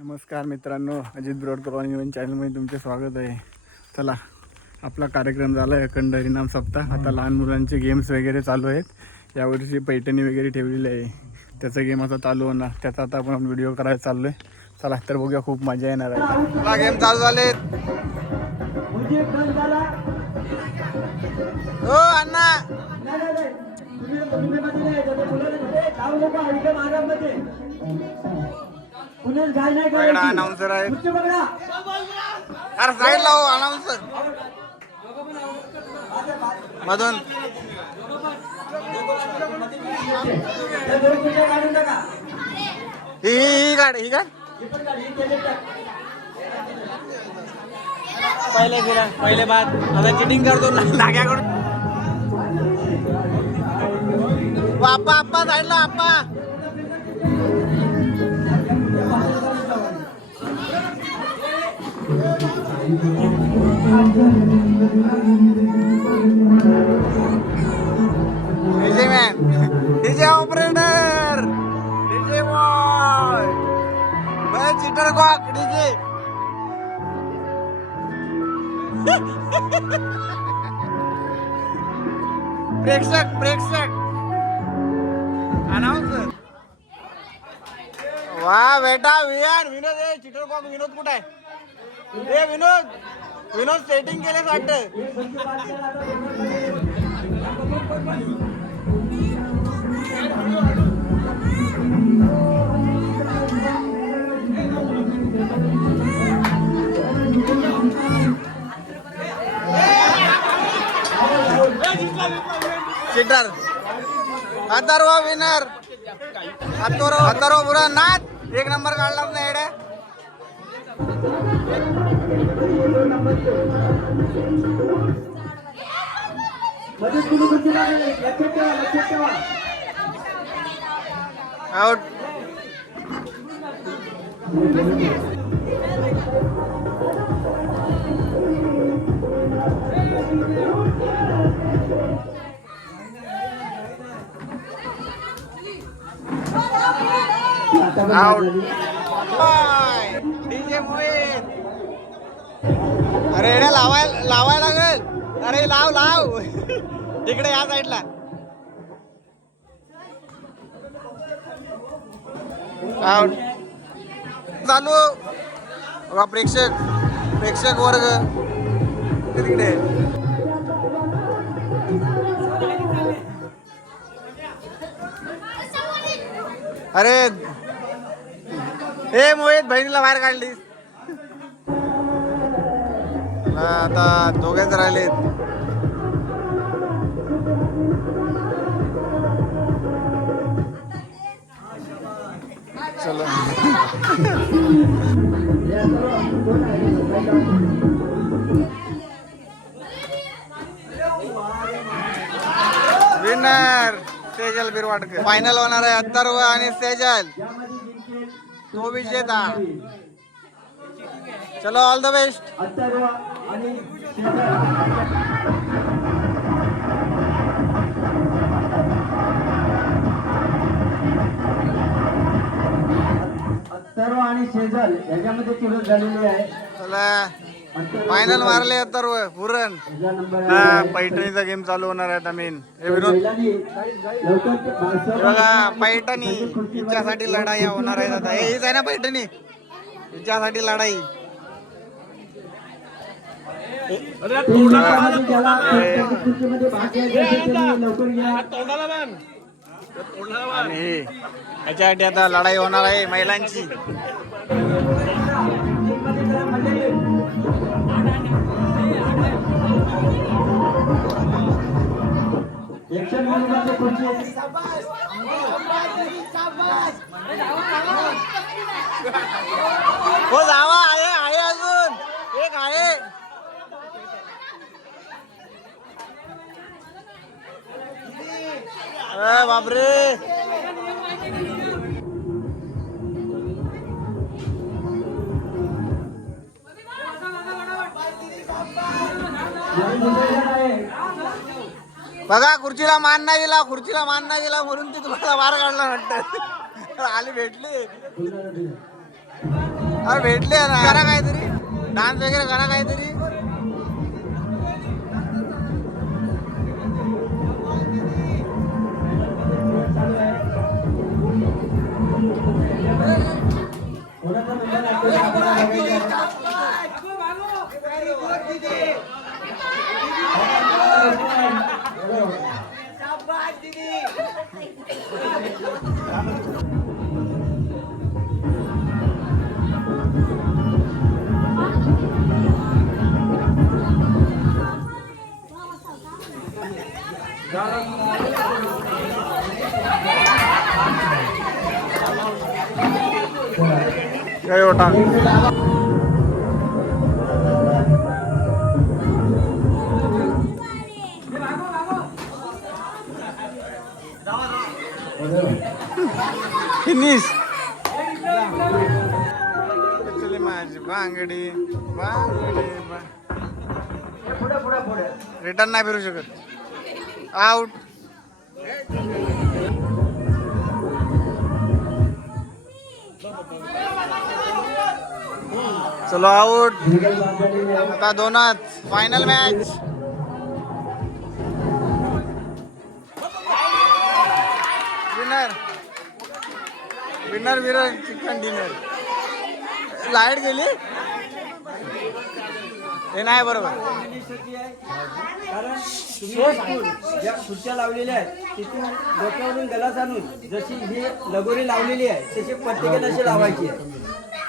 नमस्कार मित्रांनो Ajit broad colony चॅनलमध्ये तुमचे स्वागत आहे चला आपला कार्यक्रम झाला आहे अखंड हरिनाम सप्ताह आता लहान मुलांचे गेम्स वगैरे चालू आहेत यावर्षी पैठणी वगैरे ठेवलेली आहे त्याचा गेम आता चालू होणार त्याचा आता आपण व्हिडिओ करायला चाललो आहे चला तर बघूया खूप मजा येणार आहे गेम चालू झाले हो अण्णा अनाउन्सर आहे अरे साईड लाव अनाउन्सर मधून ही ही ही काढ ही काढ पहिले गेला पहिले बाद. आता चिटिंग करतो नाग्याकडून आप्पा आप्पा साईडला Appa DJ man DJ operator DJ boy बस चिटर कॉक डीजे. प्रेक्षक प्रेक्षक. अनाउन्सर वा बेटा विहान विनोद ए चिटर कॉक विनोद कुठे आहे? ए विनोद! विनोद सेटिंग केलेस वाटत चिटर अथर्व विनर अथर्व अथर्व बुरा नाथ एक नंबर काढला ना एड्या आउट आउट डीजे मोहित अरे एड्या लावाय लावायला लागेल. अरे लाव लाव. इकडे या साईडला चालू. बघा प्रेक्षक प्रेक्षक वर्ग. तिकडे. अरे ए मोहित बहिणीला बाहेर काढलीस. आता दोघेच राहिलेत. चलो. विनर सेजल बिरवाडकर. फायनल होणार आहे अथर्व आणि सेजल. तो विजेता. चलो ऑल द बेस्ट अथर्व आणि शेजल याच्यामध्ये चुरस झालेली आहे. चला. फायनल मारले अथर्व पुरण. हा. पैठणीचा गेम चालू होणार आहे आता मेन हे विनोद. हे बघा पैठणी. हिच्यासाठी लढाई होणार आहे आता. हे हीच आहे ना पैठणी? हिच्यासाठी लढाई. आणि ह्याच्यासाठी आता लढाई होणार आहे महिलांची. एकशे मिनिटाची खुर्ची हो जावा आहे आहे अजून. एक आहे. बापरे. बघा खुर्चीला मान नाही दिला खुर्चीला मान नाही दिला म्हणून ती तुम्हाला बाहेर काढला वाटतं. आली भेटली. अरे भेटले ना करा काहीतरी. डान्स वगैरे करा काहीतरी. फिनिश चले माझी बांगडी बांगडी रिटर्न नाही फिरू शकत. आउट चलो आउट आता दोनच. Final match winner winner chicken dinner light गेली? हे नाही बरोबर. कारण तुम्ही ज्या खुर्च्या लावलेल्या आहेत तिथून डोक्यावरून गलास आणून जशी ही लगोरी लावलेली आहे तशी प्रत्येकाने अशी लावायची आहे.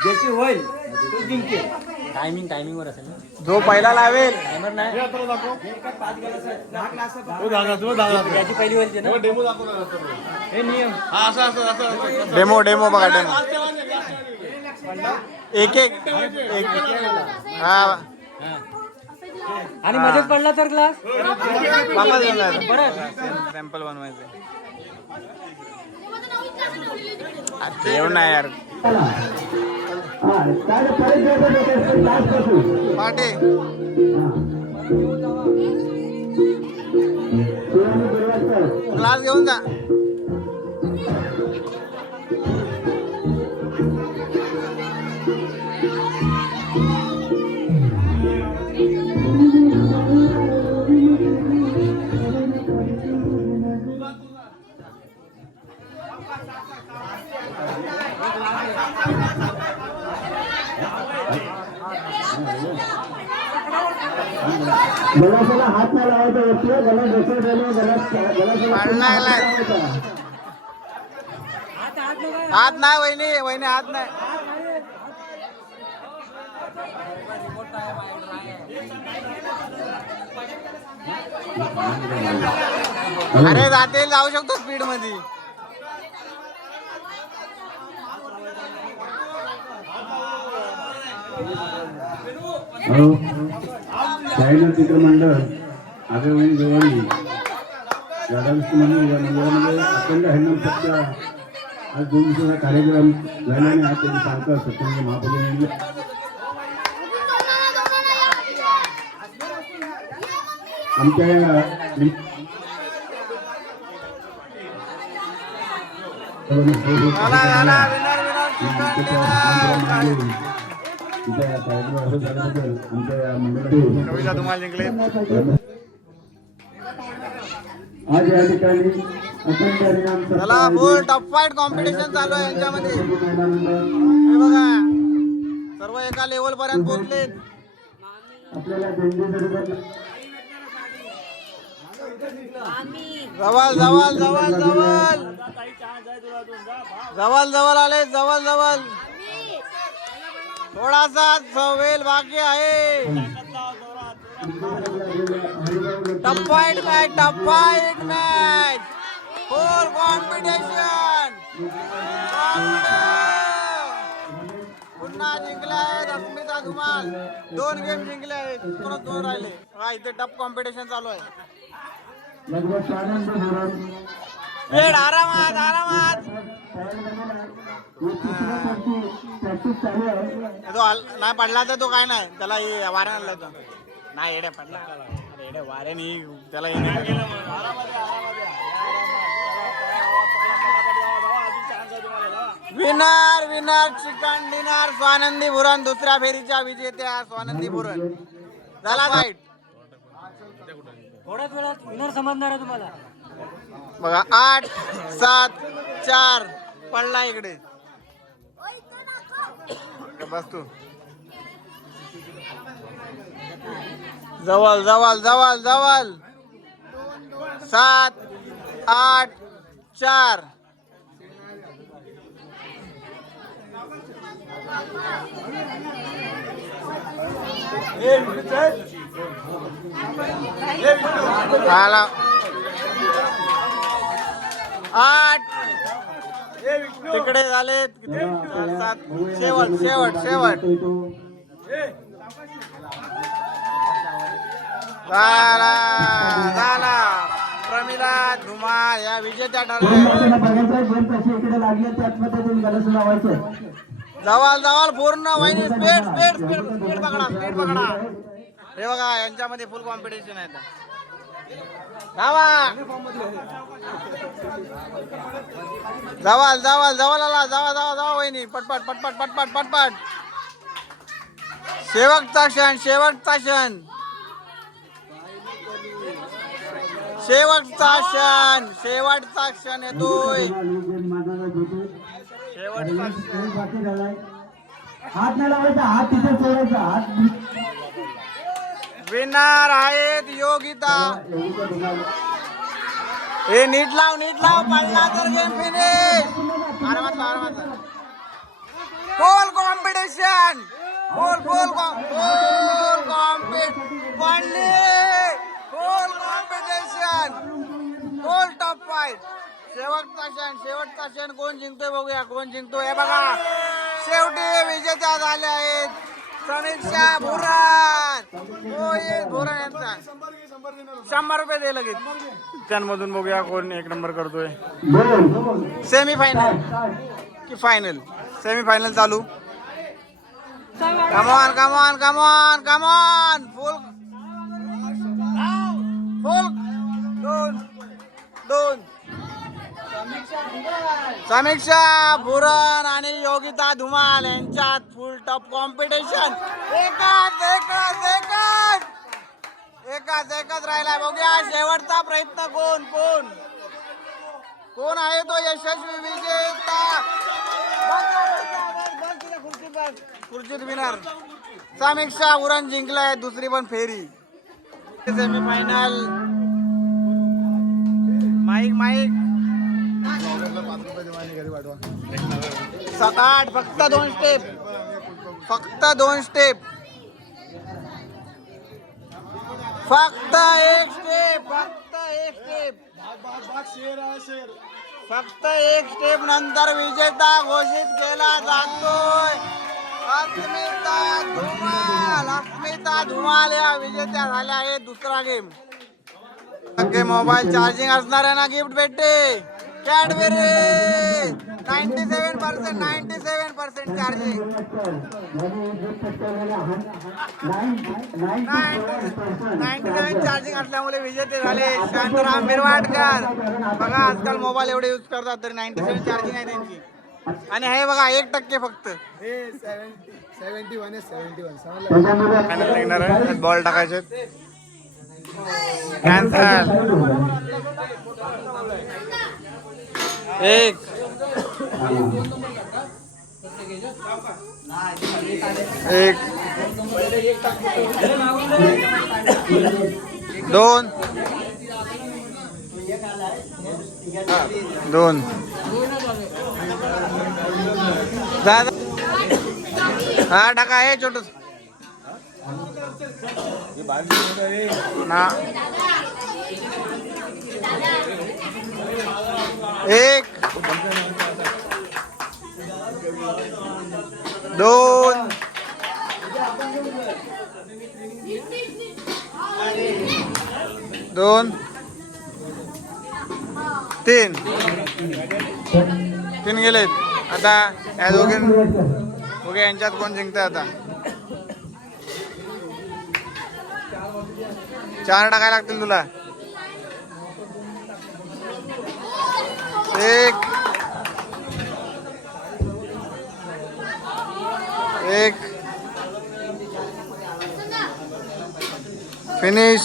ज्याची होईल तो जिंकेल. टायमिंग टायमिंगवर असेल जो पहिला लावेल. टायमर नाही. पाच गलास आहेत दहा ग्लास त्याची पहिली ना? हे नियम. डेमो डेमो बघा डेमो. एक एक. एक. हा. आणि मध्येच पडला तर ग्लास सॅम्पल बनवायचं देव नाही यार. पाटे. ग्लास घेऊन जा हात नाही लावायचा वरती हात नाही वहिनी वहिनी हात नाही. अरे जाते जाऊ शकतो स्पीडमध्ये. हो शाहीनं चित्रमंडळ आगेवाणी जवळी राधाकृष्ण या मंदिरामध्ये अखंड सप्ताह आज दोन दिवसाचा कार्यक्रम झाल्याने आज त्यांनी सांगतात सत्यंग महापूजेने आमच्या तिच्या या कार्यक्रम असं झाल्याबद्दल आमच्या या मंडळाची कविता तुम्हाला जिंकले. आज या ठिकाणी अखंड हरिनाम चला फुल टफ फाईट कॉम्पिटिशन चालू आहे यांच्यामध्ये. हे बघा सर्व एका लेवल पर्यंत पोहोचले आपल्याला जवळ जवळ जवळ जवळ. जवळ जवळ आले जवळ जवळ. थोडासा सवेल बाकी आहे. टफ फाईट मॅच टप्पा फाईट मॅच फुल कॉम्पिटिशन पुन्हा जिंकले आहेत अस्मिता धुमाल. दोन गेम जिंकले आहेत. परत दोन राहिले. हा इथे टप कॉम्पिटिशन चालू आहे. वेळ आरामात आरामात. तो नाही पडला तर तो काय नाही. त्याला हे आणला तो. नाही येड्या पडला. अरे येड्या वाऱ्याने त्याला हे winner winner winner chicken dinner Swanandi Bhuran दुसऱ्या फेरीच्या विजेत्या स्वानंदी भुरण झाला वाईट थोड्याच वेळात विनर समजणार आहे तुम्हाला. बघा आठ सात चार. पडला इकडे. बस तू. जवळ जवळ जवळ जवळ. सात आठ चार. आला. आठ. तिकडे झाले. सात. शेवट शेवट शेवट. झाला झाला प्रमिला धुमाळ या विजेत्या जवळ जवळ पूर्ण वाहिनी. Speed speed speed. स्पीड पकडा स्पीड पकडा. हे बघा यांच्यामध्ये फुल कॉम्पिटिशन आहे. धावा जवळ जवळ जवळ आला जावा जावा जावा वहिनी. पटपट पटपट पटपट पटपट. शेवटचा क्षण शेवटचा क्षण शेवटचा क्षण शेवटचा क्षण येतोय. शेवटचा क्षण बाकी झालाय हात नाही लावायचा हात तिथे सोडायचा. हात विनार आहेत योगिता. हे नीट लाव नीट लाव. पडला तर गेम फिनिश आरामात लाव, आरामात फुल competition full full full compete पडली full competition full top fight शेवटचा क्षण शेवटचा क्षण. कोण जिंकतोय बघूया कोण जिंकतोय. हे बघा. शेवटी विजेत्या झाल्या आहेत. समीक्षा भुरान मोहित यांचा. शंभर रुपये दे लगेच. त्यांमधून बघूया कोण एक नंबर करतोय. सेमी फायनल की फायनल सेमी फायनल चालू come on come on come on come on full full दोन दोन समीक्षा भुरण आणि योगिता धुमाल यांच्यात फुल टॉप कॉम्पिटिशन एकच एकच एकच. एकच एकच राहिलाय. बघूया शेवटचा प्रयत्न कोण कोण? कोण आहे तो यशस्वी विजेता? खुर्चीत विनर समीक्षा उरण जिंकलाय दुसरी पण फेरी. सेमीफायनल. Final mic. माईक सात आठ फक्त दोन स्टेप फक्त दोन स्टेप फक्त एक स्टेप फक्त एक स्टेप फक्त एक स्टेप नंतर विजेता घोषित केला जातोय. अस्मिता धुमाल अस्मिता धुमाल या विजेत्या झाल्या आहेत दुसरा गेम मोबाईल चार्जिंग असणाऱ्यांना गिफ्ट भेटते. Cadbury ninety seven percent ninety seven percent charging ninety seven charging असल्यामुळे विजेते झाले. शांतराम बिरवाडकर बघा आजकाल मोबाईल एवढे यूज करतात तरी नाईन्टी सेव्हन चार्जिंग आहे त्यांची. आणि हे बघा एक टक्के फक्त. फायनल निघणार आहे. बॉल टाकायचे कॅन्सल एक. एक. दोन. दोन. जा हा टाका आहे छोटस ना. एक दोन दोन तीन. तीन गेलेत. आता या दोघे दोघे यांच्यात कोण जिंकतंय आता? चार टाकायला लागतील तुला. एक. एक. फिनिश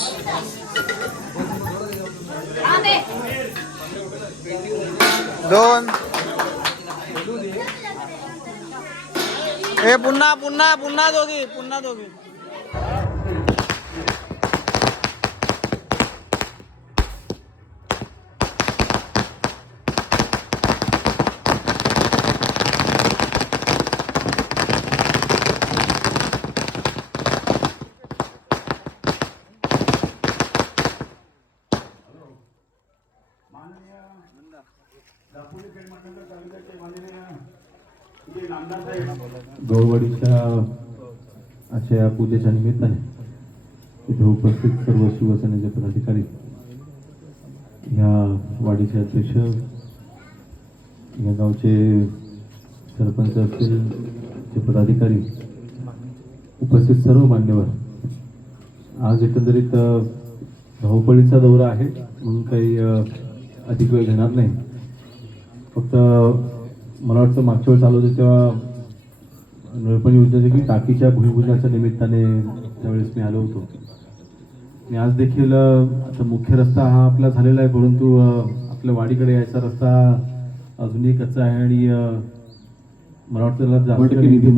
दोन. हे पुन्हा पुन्हा पुन्हा दोघी पुन्हा दोघी. आजच्या पूजेच्या निमित्ताने इथे उपस्थित सर्व शिवसेनेचे पदाधिकारी ह्या वाडीचे अध्यक्ष या गावचे सरपंच असतील ते पदाधिकारी उपस्थित सर्व मान्यवर. आज एकंदरीत धावपळीचा दौरा आहे म्हणून काही अधिक वेळ घेणार नाही. फक्त मला वाटतं मागच्या वेळेस आलो होतो तेव्हा नळपण योजनेच्या की टाकीच्या भूमिपूजनाच्या निमित्ताने त्यावेळेस मी आलो होतो. मी आज देखील आता मुख्य रस्ता हा आपला झालेला आहे परंतु आपल्या वाडीकडे यायचा रस्ता अजूनही कच्चा आहे आणि मला वाटतं त्याला जास्त निधी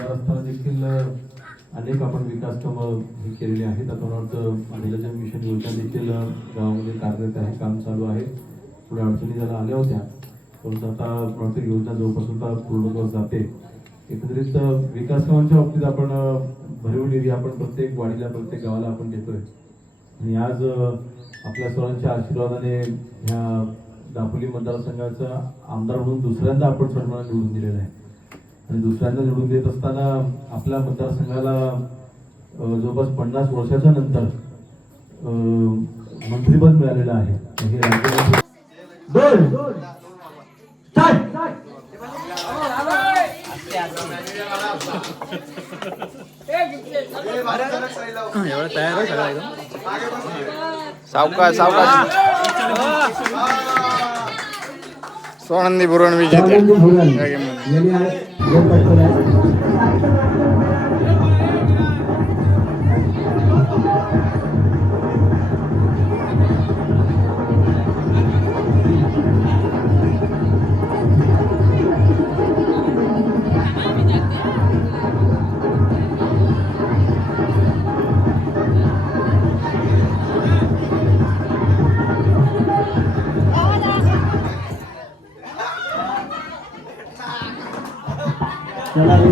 रस्त्यावर देखील अनेक आपण विकास कामं हे केलेली आहेत. आता मला वाटतं महिलाच्या मिशन योजना देखील गावामध्ये कार्यरत आहे काम चालू आहे. पुढे अडचणी ज्याला आल्या होत्या. परंतु आता प्रत्येक वाटतं योजना जवळपासून आता पूर्णत्वास जाते एकंदरीत विकास कामांच्या बाबतीत आपण अ, भरीव निधी आपण प्रत्येक वाडीला प्रत्येक गावाला आपण देतोय. आणि आज आपल्या सर्वांच्या आशीर्वादाने ह्या दापोली मतदारसंघाचा आमदार म्हणून दुसऱ्यांदा आपण सन्मान निवडून दिलेला आहे. आणि दुसऱ्यांदा निवडून देत असताना आपल्या मतदारसंघाला जवळपास पन्नास वर्षाच्या नंतर मंत्रिपद मिळालेलं आहे. हे राज्यामध्ये સોણંદી ભુરણ વિજેતા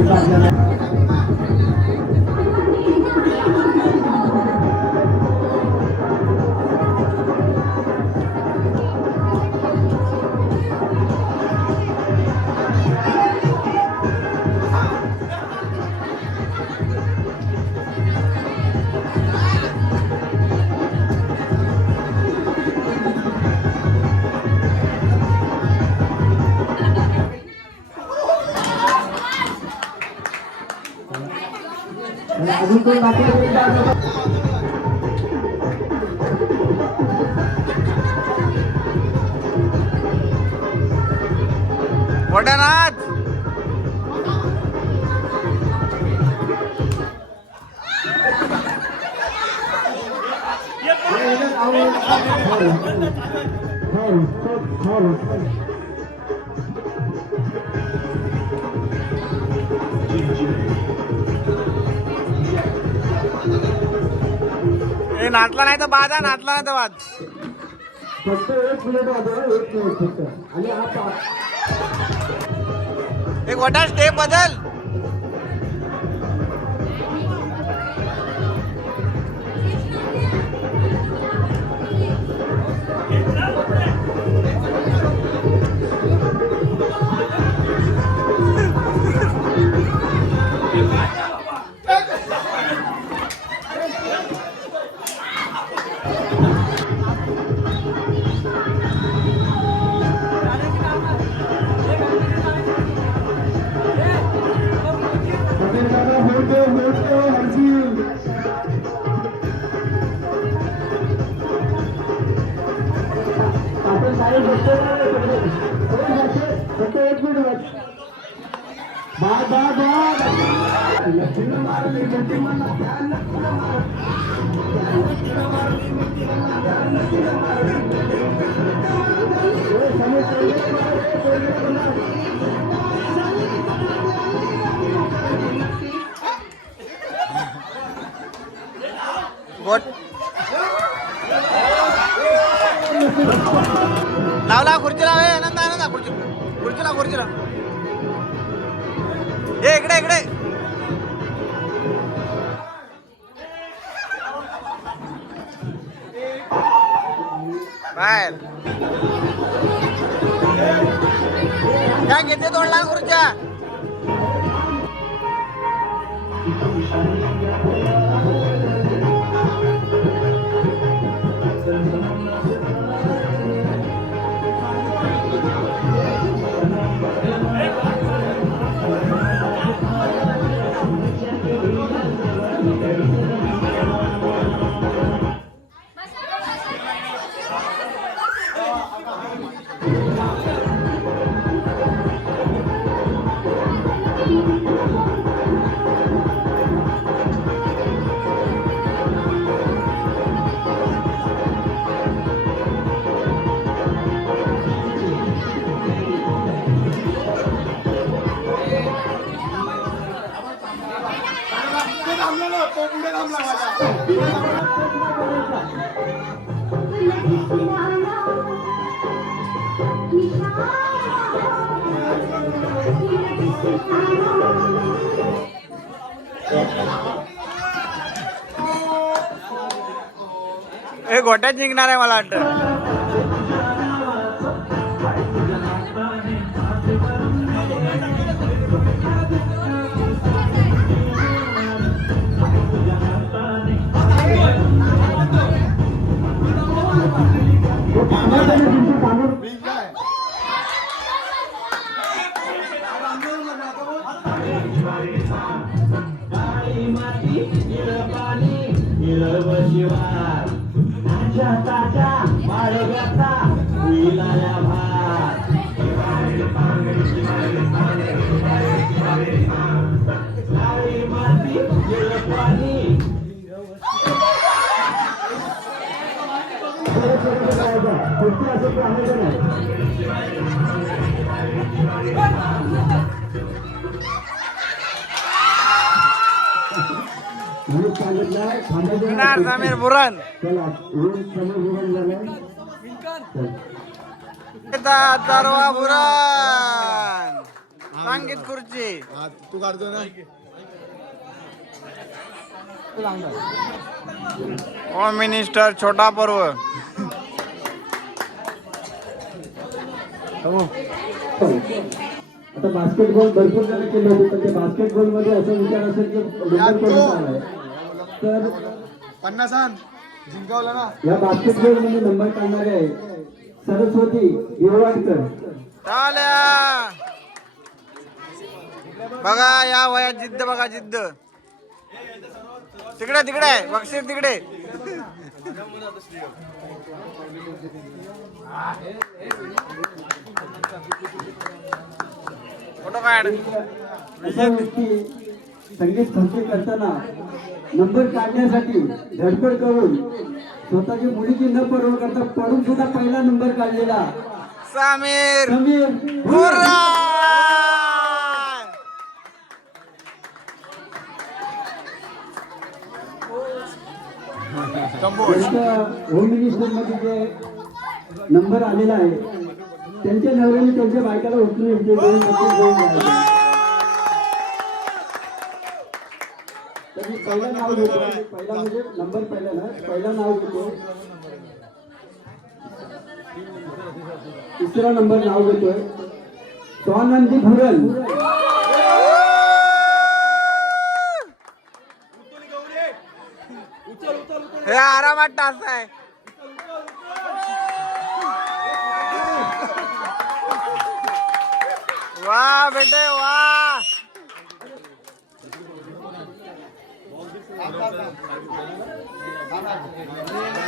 嗯。अजून कोण बाकी आहे? वडनाथ Hold, hold, ए नाचला नाही तर बाजा नाचला नाही तर बाद फक्त एक मिनिट वाजवा एक मिनिट फक्त. आणि आता एक वटा स्टेप बदल. हे जिंकणार आहे मला वाटतं. समीर बुरण चला ऊन समोर उभं झालंय खुर्ची तू काढतो ना होम मिनिस्टर छोटा पर्व आता बास्केटबॉल भरपूर जण केले होते पण ते बास्केटबॉलमध्ये असा विचार असेल की कोणाचा आलाय तर पन्नास आण जिंकवला ना. या बास्केटबॉलमध्ये नंबर काढणारे आहे सरस्वती चाल्या बघा या वयात जिद्द बघा जिद्द. तिकडे तिकडे बक्षीस तिकडे. संगीत खुर्ची करताना नंबर काढण्यासाठी धडपड करून स्वतःची मुलीची न परवड करता पडून सुद्धा पहिला नंबर काढलेला. समीर समीर बुरण त्यांच्या होम मिनिस्टरमध्ये जे नंबर आलेला आहे त्यांच्या नवऱ्याने त्यांच्या बायकाला उचलून इथे तर मी पहिलं नाव घेतो पहिला म्हणजे नंबर पहिला ना पहिला नाव घेतो. तिसरा नंबर नाव घेतोय. स्वानंदी भुरल. हे आरामात टास आहे. वा बेटे वा.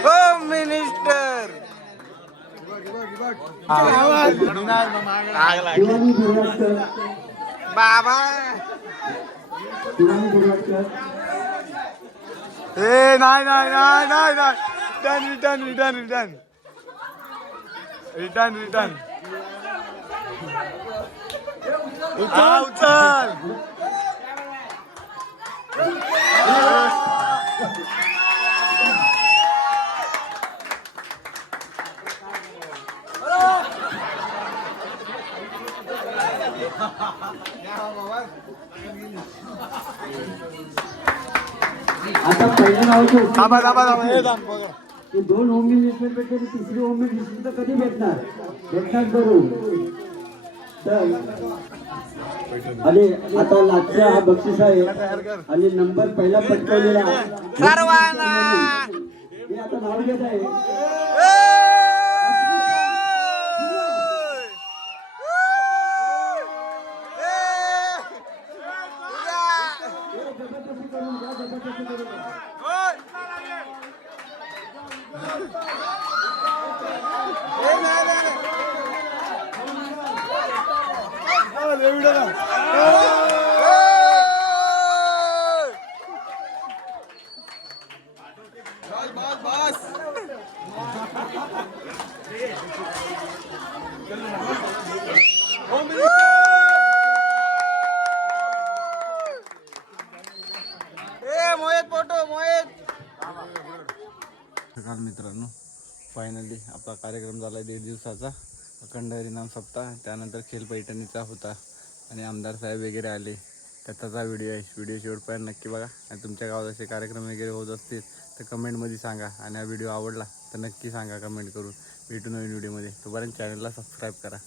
Home minister. बाबा. शिवानी बिरवाडकर ए नाही नाही नाही नाही नाही return return return return return return हा उचल आता पहिल्या नावाचे थांबा थांबा थांबा. दोन होम मिनिस्टर पैकी तिसरी होम मिनिस्टर तर कधी भेटणार? भेटणार करून. तर आणि आता लाटचा हा बक्षीस आहे. आणि नंबर पहिला पटकवलेला हे आता नाव घेत आहे जबरदस्ती करून घ्या, जबरदस्ती करून घ्या. नमस्कार मित्रांनो फायनली आपला कार्यक्रम झाला दीड दिवसाचा अखंड हरिनाम सप्ताह त्यानंतर खेल पैठणीचा होता. आणि आमदार साहेब वगैरे आले. त्याचाच हा व्हिडिओ आहे. व्हिडिओ शेवटपर्यंत नक्की बघा. आणि तुमच्या गावात असे कार्यक्रम वगैरे होत असतील तर कमेंटमध्ये सांगा. आणि हा व्हिडिओ आवडला तर नक्की सांगा कमेंट करून. भेटू नवीन व्हिडिओमध्ये तोपर्यंत चॅनलला सबस्क्राईब करा.